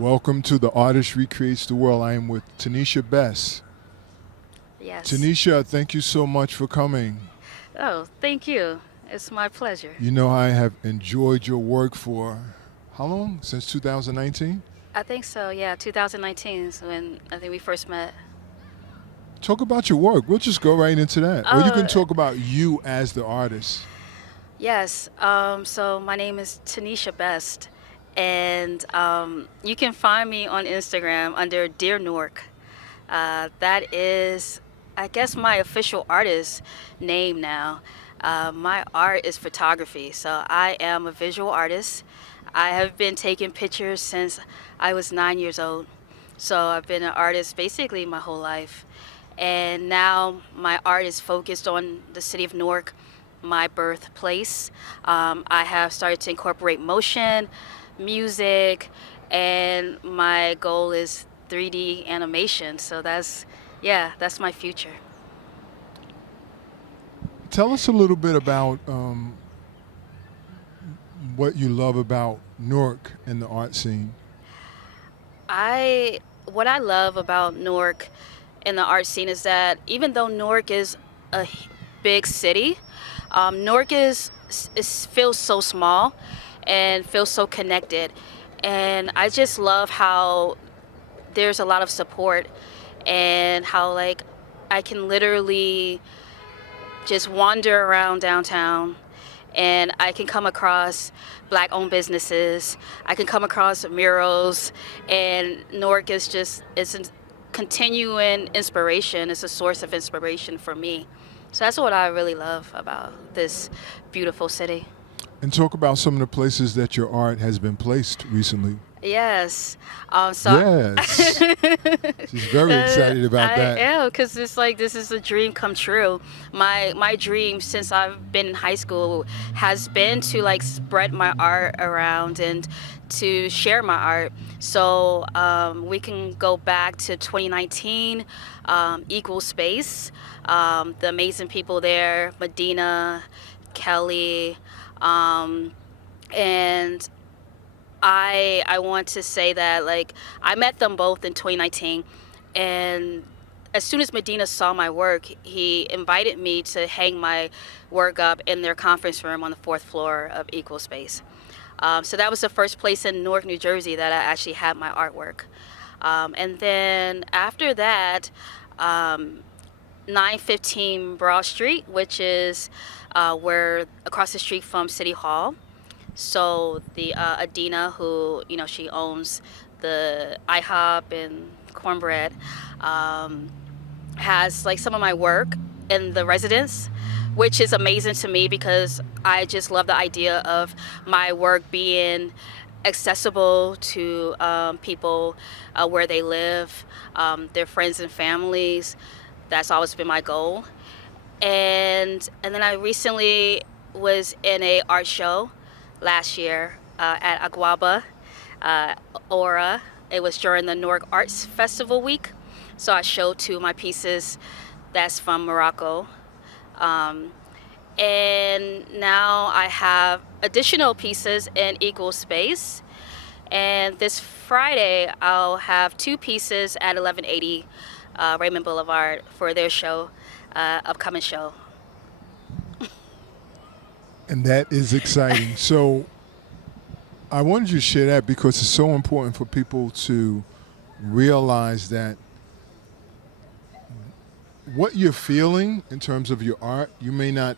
Welcome to The Artist Recreates the World. I am with Tanisha Bess. Yes. Tanisha, thank you so much for coming. Oh, thank you. It's my pleasure. You know, I have enjoyed your work for how long? Since 2019? I think so, yeah. 2019 is when I think we first met. Talk about your work. We'll just go right into that. Or you can Oh, talk about you as the artist. yes. So my name is Tanisha Best, and you can find me on Instagram under DearNewark. That is, I guess, my official artist name now. My art is photography, so I am a visual artist. I have been taking pictures since I was 9 years old. So I've been an artist basically my whole life. And now my art is focused on the city of Newark, my birthplace. I have started to incorporate motion, music, and my goal is 3D animation. So that's my future. Tell us a little bit about what you love about Newark and the art scene. What I love about Newark and the art scene is that even though Newark is a big city, Newark feels so small and feels so connected. And I just love how there's a lot of support and how like I can literally just wander around downtown and I can come across black-owned businesses. I can come across murals, and Newark is it's a continuing inspiration. It's a source of inspiration for me. So that's what I really love about this beautiful city. And talk about some of the places that your art has been placed recently. Yes. Yes. She's very excited about I that. am, because it's like this is a dream come true. My dream since I've been in high school has been to like spread my art around and to share my art. So we can go back to 2019, Equal Space, the amazing people there, Medina, Kelly, and I want to say that like I met them both in 2019, and as soon as Medina saw my work, he invited me to hang my work up in their conference room on the fourth floor of Equal Space. So that was the first place in Newark, New Jersey that I actually had my artwork. And then after that, 915 Broad Street, which is where across the street from City Hall. So the Adina, who she owns the IHOP and cornbread, has like some of my work in the residence, which is amazing to me because I just love the idea of my work being accessible to people where they live, their friends and families. That's always been my goal. And then I recently was in a art show last year at Aguaba, Aura. It was during the Newark Arts Festival week. So I showed two of my pieces that's from Morocco. And now I have additional pieces in Equal Space. And this Friday, I'll have two pieces at 1180 Raymond Boulevard for their show, upcoming show. And that is exciting. So I wanted you to share that because it's so important for people to realize that what you're feeling in terms of your art, you may not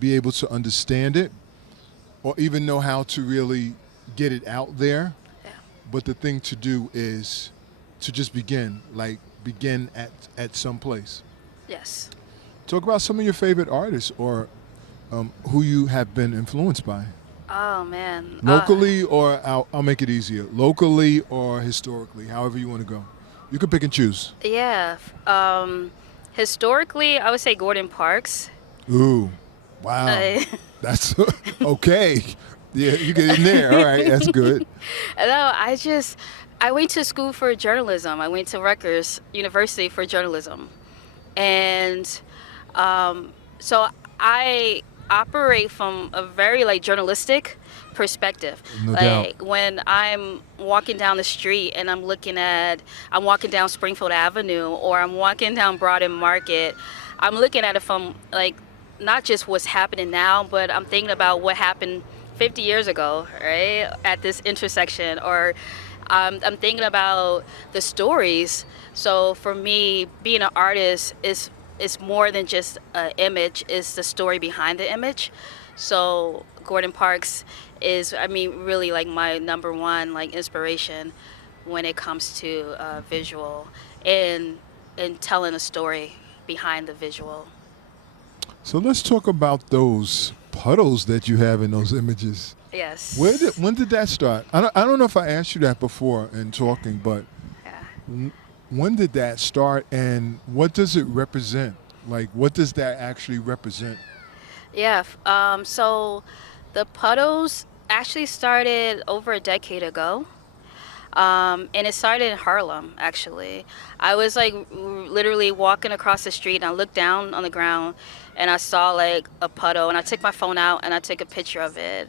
be able to understand it or even know how to really get it out there. Yeah. But the thing to do is to just begin at some place. Yes. Talk about some of your favorite artists or who you have been influenced by. Oh, man. Locally or I'll make it easier. Locally or historically, however you want to go. You can pick and choose. Yeah. Historically, I would say Gordon Parks. Ooh, wow. That's okay. Yeah, you get in there. All right, that's good. No, I went to school for journalism. I went to Rutgers University for journalism. And so I operate from a very like journalistic perspective. No doubt. Like when I'm walking down the street and I'm walking down Springfield Avenue or I'm walking down Broad and Market, I'm looking at it from like not just what's happening now, but I'm thinking about what happened 50 years ago, right? At this intersection, or I'm thinking about the stories. So for me, being an artist is more than just an image, it's the story behind the image. So Gordon Parks is, I mean, really like my number one like inspiration when it comes to visual and telling a story behind the visual. So let's talk about those puddles that you have in those images. Yes. When did that start? I don't know if I asked you that before in talking, but Yeah. when did that start and what does it represent? Like, what does that actually represent? Yeah. So the puddles actually started over a decade ago. And it started in Harlem, actually. I was like literally walking across the street and I looked down on the ground and I saw like a puddle and I took my phone out and I took a picture of it.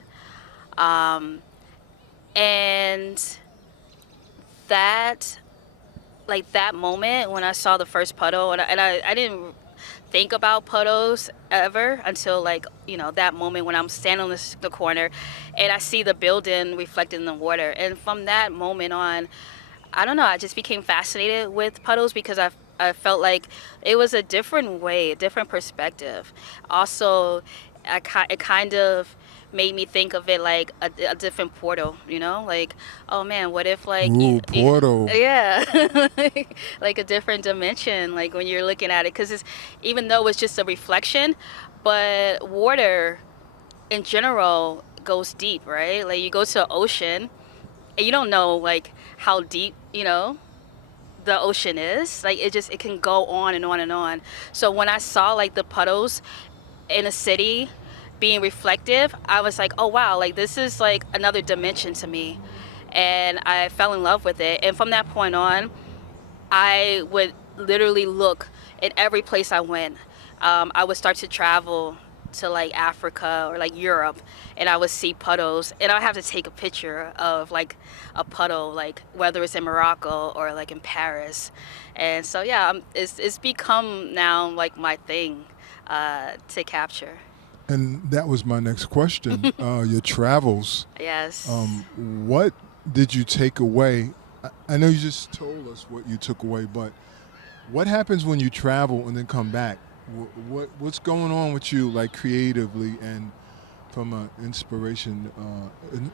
Um, and that, like that moment when I saw the first puddle, I didn't think about puddles ever until like, you know, that moment when I'm standing on the corner and I see the building reflected in the water. And from that moment on, I don't know, I just became fascinated with puddles because I felt like it was a different way, a different perspective. Also, it kind of made me think of it like a different portal, you know? Like, oh man, what if like... Ooh, portal. Yeah. Like a different dimension, like when you're looking at it. Because it's, even though it's just a reflection, but water in general goes deep, right? Like you go to the ocean and you don't know like how deep, you know, the ocean is. Like it can go on and on and on. So when I saw like the puddles in a city being reflective, I was like, oh wow, like this is like another dimension to me. And I fell in love with it. And from that point on, I would literally look at every place I went. I would start to travel to like Africa or like Europe, and I would see puddles, and I would have to take a picture of like a puddle, like whether it's in Morocco or like in Paris. And so yeah, it's become now like my thing to capture. And that was my next question. Your travels. Yes. What did you take away? I know you just told us what you took away, but what happens when you travel and then come back? What's going on with you, like creatively and from an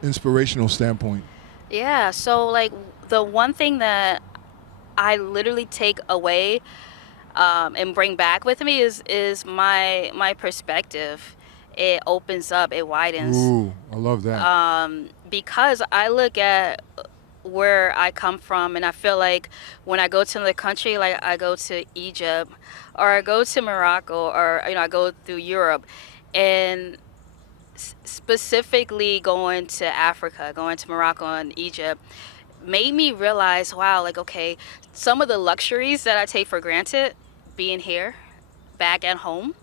inspirational standpoint? Yeah, so like the one thing that I literally take away and bring back with me is my perspective. It opens up, it widens. Ooh, I love that. Because I look at where I come from, and I feel like when I go to another country, like I go to Egypt or I go to Morocco or you know I go through Europe, and specifically going to Africa, going to Morocco and Egypt, made me realize, wow, like okay, some of the luxuries that I take for granted being here, back at home,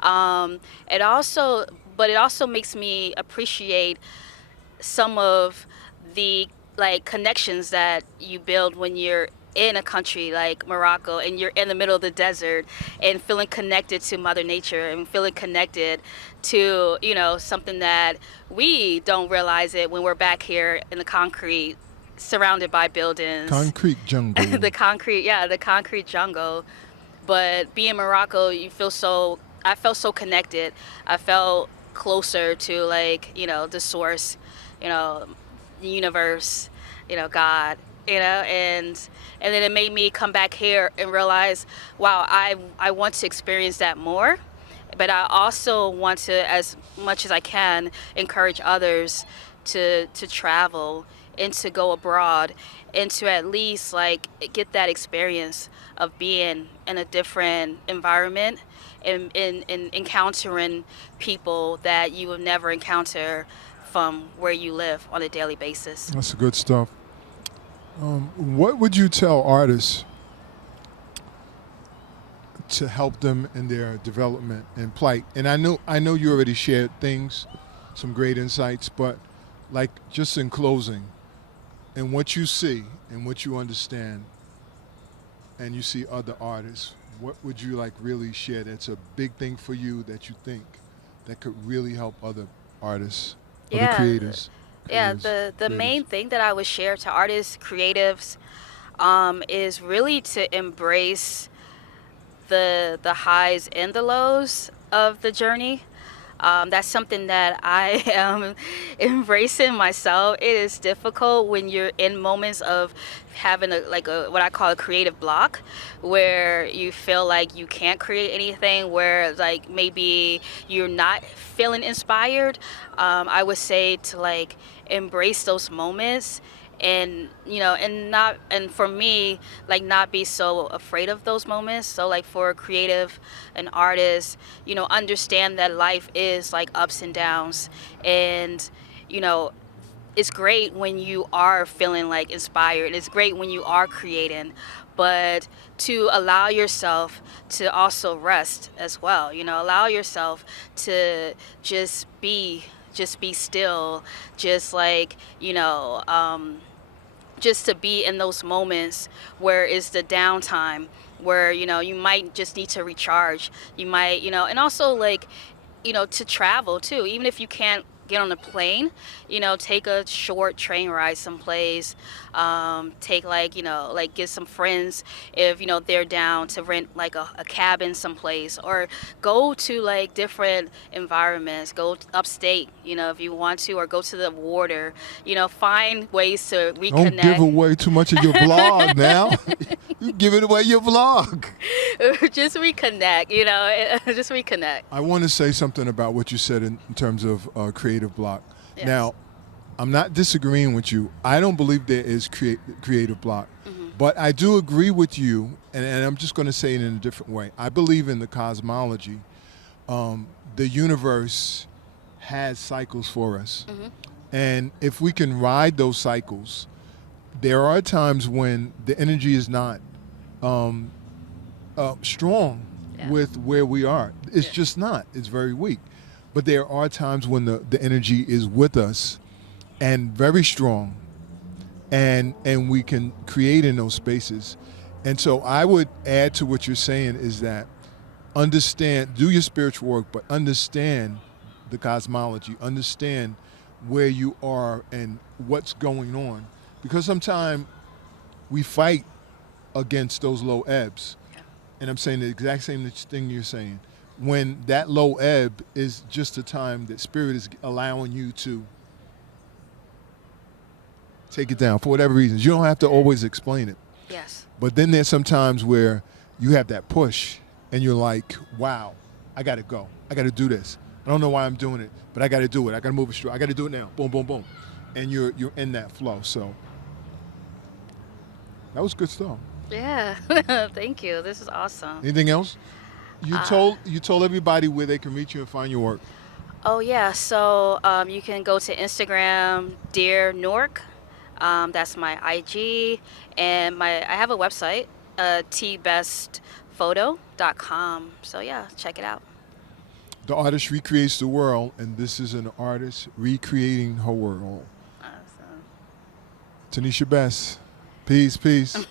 it also, but it also makes me appreciate some of the like connections that you build when you're in a country like Morocco and you're in the middle of the desert and feeling connected to Mother Nature and feeling connected to, you know, something that we don't realize it when we're back here in the concrete surrounded by buildings. Concrete jungle. The concrete jungle. But being in Morocco, I felt so connected. I felt closer to like, you know, the source, you know, the universe, you know, God, you know, and then it made me come back here and realize, wow, I want to experience that more, but I also want to, as much as I can, encourage others to travel and to go abroad and to at least like get that experience of being in a different environment and encountering people that you would never encounter from where you live on a daily basis. That's good stuff. What would you tell artists to help them in their development and plight? And I know you already shared things, some great insights, but like just in closing, and what you see and what you understand, and you see other artists, what would you like really share that's a big thing for you that you think that could really help other artists, other Yeah, yeah. The creatives? main thing that I would share to artists, creatives, is really to embrace the highs and the lows of the journey. That's something that I am embracing myself. It is difficult when you're in moments of having a what I call a creative block, where you feel like you can't create anything, where like maybe you're not feeling inspired. I would say to like embrace those moments, and and for me, like, not be so afraid of those moments. So like for a creative, an artist, understand that life is like ups and downs, and you know it's great when you are feeling like inspired. It's great when you are creating, but to allow yourself to also rest as well. Allow yourself to just be still, just like just to be in those moments where it's the downtime, where you might just need to recharge. You might, and also like, to travel too, even if you can't get on a plane, take a short train ride someplace. Take like, like get some friends, if they're down to rent like a cabin someplace, or go to like different environments, go upstate, if you want to, or go to the water. Find ways to Don't give reconnect. away too much of your blog now. You giving away your blog. Just reconnect, just reconnect. I want to say something about what you said in terms of creative block. Yes. Now, I'm not disagreeing with you. I don't believe there is creative block. But I do agree with you, and I'm just going to say it in a different way. I believe in the cosmology. The universe has cycles for us. And if we can ride those cycles, there are times when the energy is not strong Yeah. with where we are. It's Yeah. just not. It's very weak. But there are times when the energy is with us and very strong, and we can create in those spaces. And so I would add to what you're saying is that understand, do your spiritual work, but understand the cosmology, understand where you are and what's going on. Because sometimes we fight against those low ebbs. Yeah. And I'm saying the exact same thing you're saying. When that low ebb is just a time that spirit is allowing you to take it down for whatever reasons. You don't have to always explain it. Yes. But then there's some times where you have that push and you're like, wow, I got to go. I got to do this. I don't know why I'm doing it, but I got to do it. I got to move it straight. I got to do it now. Boom, boom, boom. And you're in that flow. So that was good stuff. Yeah. Thank you. This is awesome. Anything else? You told everybody where they can reach you and find your work. Oh yeah. So you can go to Instagram, DearNewark. That's my IG, and I have a website, tbestphoto.com. So yeah, check it out. The artist recreates the world, and this is an artist recreating her world. Awesome. Tanisha Best. Peace, peace.